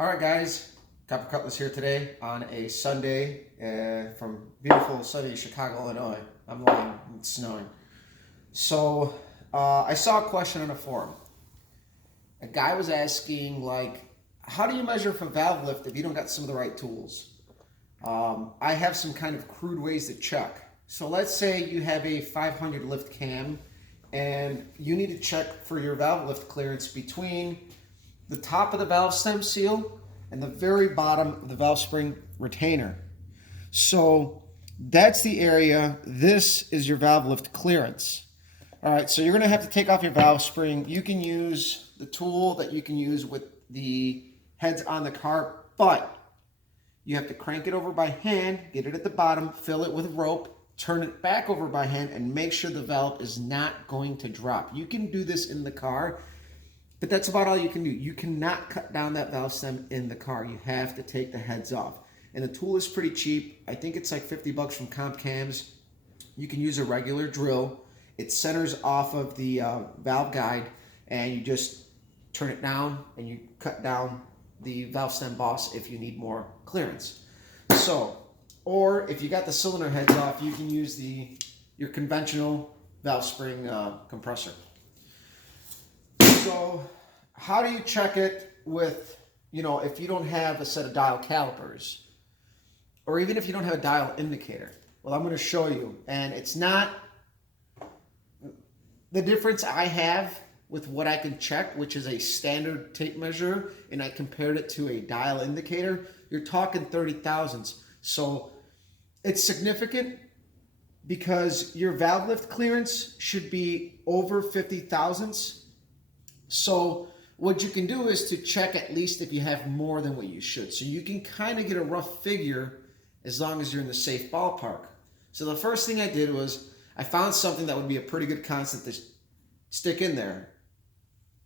All right, guys, Copper Cutlass here today on a Sunday from beautiful sunny Chicago, Illinois. I'm lying, it's snowing. So I saw a question on a forum. A guy was asking, like, how do you measure for valve lift if you don't got some of the right tools? I have some kind of crude ways to check. So let's say you have a 500 lift cam and you need to check for your valve lift clearance between the top of the valve stem seal and the very bottom of the valve spring retainer. So that's the area. This is your valve lift clearance. All right, so you're going to have to take off your valve spring. You can use the tool that you can use with the heads on the car, but you have to crank it over by hand, get it at the bottom, fill it with rope, turn it back over by hand, and make sure the valve is not going to drop. You can do this in the car, but that's about all you can do. You cannot cut down that valve stem in the car. You have to take the heads off. And the tool is pretty cheap. I think it's like 50 bucks from Comp Cams. You can use a regular drill. It centers off of the valve guide, and you just turn it down and you cut down the valve stem boss if you need more clearance. So, or if you got the cylinder heads off, you can use your conventional valve spring compressor. So how do you check it with, if you don't have a set of dial calipers, or even if you don't have a dial indicator? Well, I'm going to show you, and it's not the difference I have with what I can check, which is a standard tape measure, and I compared it to a dial indicator. You're talking 30 thousandths. So it's significant because your valve lift clearance should be over 50 thousandths. So what you can do is to check at least if you have more than what you should. So you can kind of get a rough figure as long as you're in the safe ballpark. So the first thing I did was I found something that would be a pretty good constant to stick in there.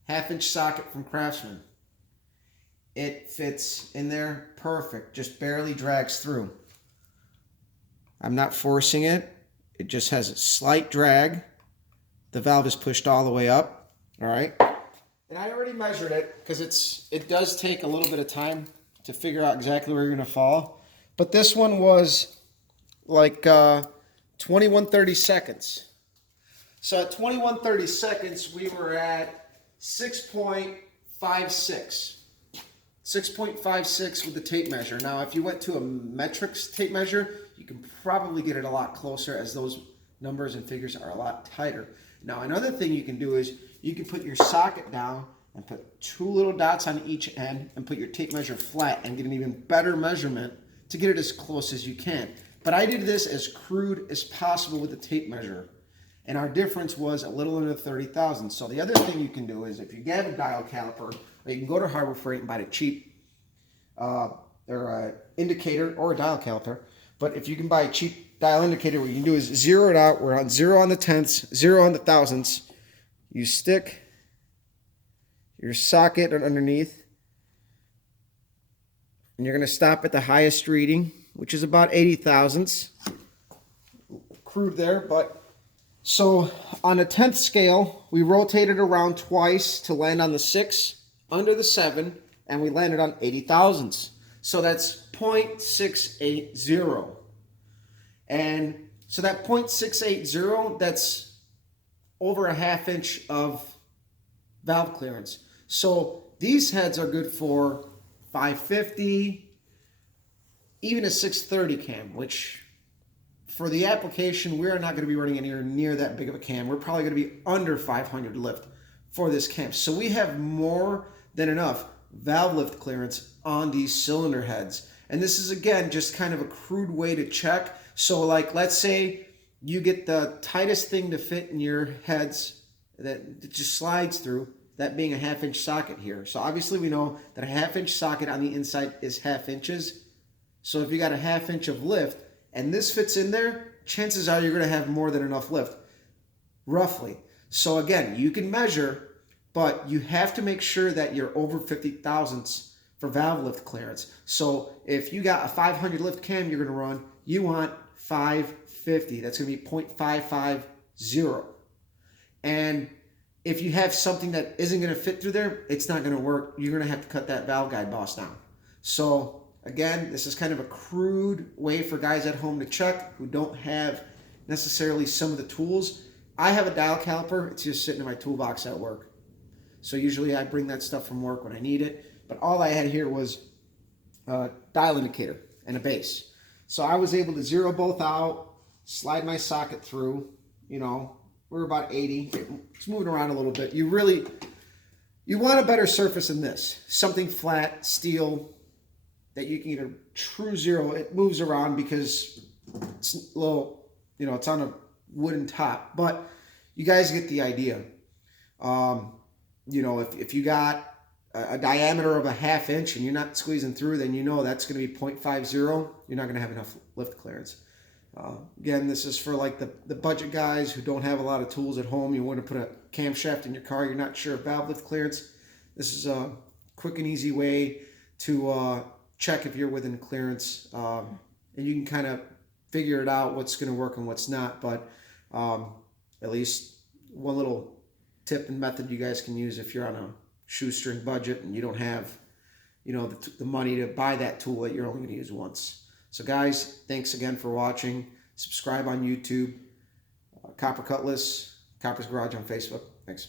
1/2-inch socket from Craftsman. It fits in there perfect, just barely drags through. I'm not forcing it. It just has a slight drag. The valve is pushed all the way up, all right? And I already measured it because it does take a little bit of time to figure out exactly where you're going to fall. But this one was like 21-30 seconds. So at 21-30 seconds, we were at 6.56. 6.56 with the tape measure. Now, if you went to a metrics tape measure, you can probably get it a lot closer as those numbers and figures are a lot tighter. Now, another thing you can do is you can put your socket down and put 2 little dots on each end and put your tape measure flat and get an even better measurement to get it as close as you can. But I did this as crude as possible with the tape measure, and our difference was a little under 30 thousandths. So the other thing you can do is if you have a dial caliper, or you can go to Harbor Freight and buy a cheap indicator or a dial caliper. But if you can buy a cheap dial indicator, what you can do is zero it out. We're on 0 on the tenths, 0 on the thousandths. You stick your socket underneath, and you're going to stop at the highest reading, which is about 80 thousandths. Crude there, but so on a 10th scale, we rotated around twice to land on the 6, under the 7, and we landed on 80 thousandths. So that's 0.680. And so that 0.680, that's over a 1/2 inch of valve clearance. So these heads are good for 550, even a 630 cam, which for the application, we're not going to be running anywhere near that big of a cam. We're probably going to be under 500 lift for this cam. So we have more than enough valve lift clearance on these cylinder heads. And this is, again, just kind of a crude way to check. So like, let's say you get the tightest thing to fit in your heads that it just slides through, that being a 1/2 inch socket here. So obviously we know that a 1/2 inch socket on the inside is 1/2 inches. So if you got a 1/2 inch of lift and this fits in there, chances are you're going to have more than enough lift, roughly. So again, you can measure, but you have to make sure that you're over 50 thousandths for valve lift clearance. So if you got a 500 lift cam you're going to run, you want 550. That's going to be 0.550. And if you have something that isn't going to fit through there, it's not going to work. You're going to have to cut that valve guide boss down. So again, this is kind of a crude way for guys at home to check who don't have necessarily some of the tools. I have a dial caliper. It's just sitting in my toolbox at work. So usually I bring that stuff from work when I need it. But all I had here was a dial indicator and a base. So I was able to zero both out, slide my socket through. You know, we're about 80. It's moving around a little bit. You want a better surface than this. Something flat, steel, that you can either true zero. It moves around because it's a little, you know, it's on a wooden top. But you guys get the idea. You know, if you got a diameter of a 1/2 inch and you're not squeezing through, then you know that's going to be 0.50. You're not going to have enough lift clearance. Again, this is for like the budget guys who don't have a lot of tools at home. You want to put a camshaft in your car. You're not sure of valve lift clearance. This is a quick and easy way to check if you're within clearance. And you can kind of figure it out what's going to work and what's not. But at least one little tip and method you guys can use if you're on a shoestring budget and you don't have, you know, the money to buy that tool that you're only going to use once. So guys, thanks again for watching. Subscribe on YouTube, Copper Cutlass, Copper's Garage on Facebook. Thanks.